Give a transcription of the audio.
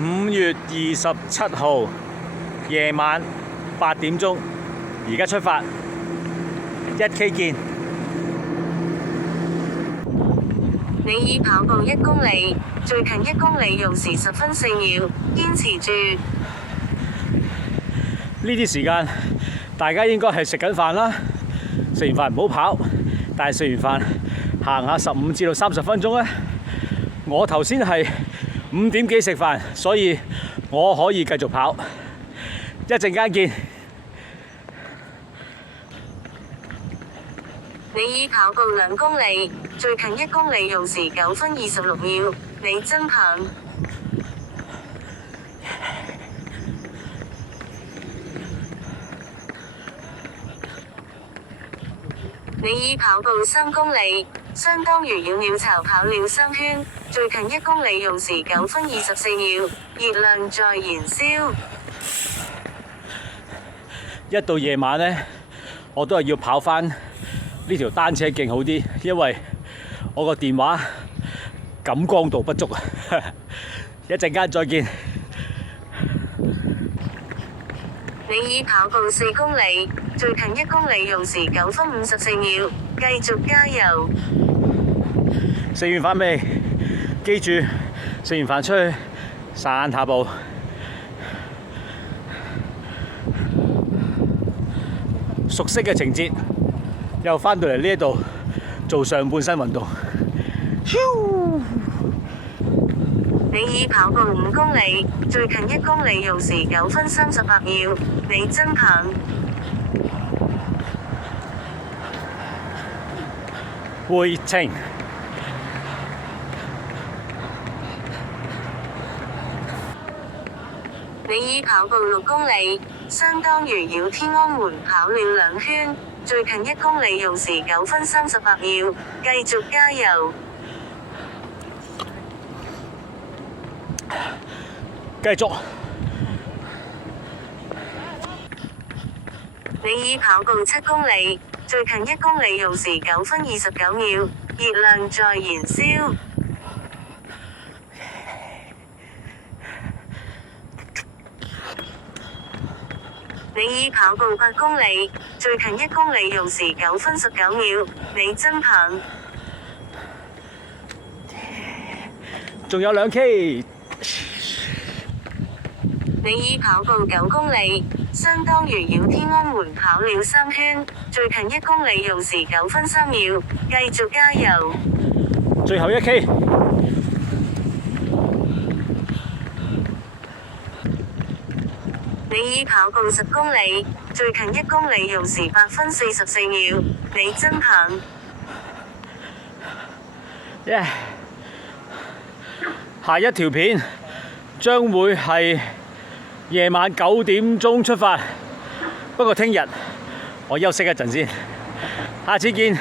5月27號夜晚8點鐘，而家出發，1K 見。你已跑步1公里，最近1公里用時10分4秒，堅持住。呢啲時間大家應該係食緊飯啦，食完飯唔好跑，但係食完飯行下15至到30分鐘咧。我頭先係5點幾食飯，所以我可以繼續跑。一陣間見。你已跑步2公里，最近1公里用時9分26秒，你真棒！你已跑步3公里，相當於繞鳥巢跑了3圈，最近1公里用時9分24秒，熱量在燃燒。一到夜晚咧，我都係要跑翻呢條單車徑好啲，因為我個電話感光度不足啊！一陣間再見。你已跑步4公里，最近1公里用時9分54秒，繼續加油！食完飯未？記住食完飯出去散下步。熟悉嘅情節，又翻到嚟呢一度做上半身運動。你已跑步5公里，最近1公里用時9分38秒，你真棒！回程。你已跑步6公里，相當於繞天安門跑了2圈，最近1公里用時9分38秒，繼續加油！繼續。你已跑步7公里，最近1公里用時9分29秒，熱量在燃燒。你已跑步8公里，最近1公里用時9分19秒，你真棒！仲有2K。你已跑步9公里，相當於繞天安門跑了3圈，最近1公里用時9分3秒，繼續加油！最後1K。你已跑步10公里，最近1公里用時8分44秒，你真棒！Yeah. 下一條片將會係夜晚9點鐘出發，不過聽日我休息一陣先，下次見。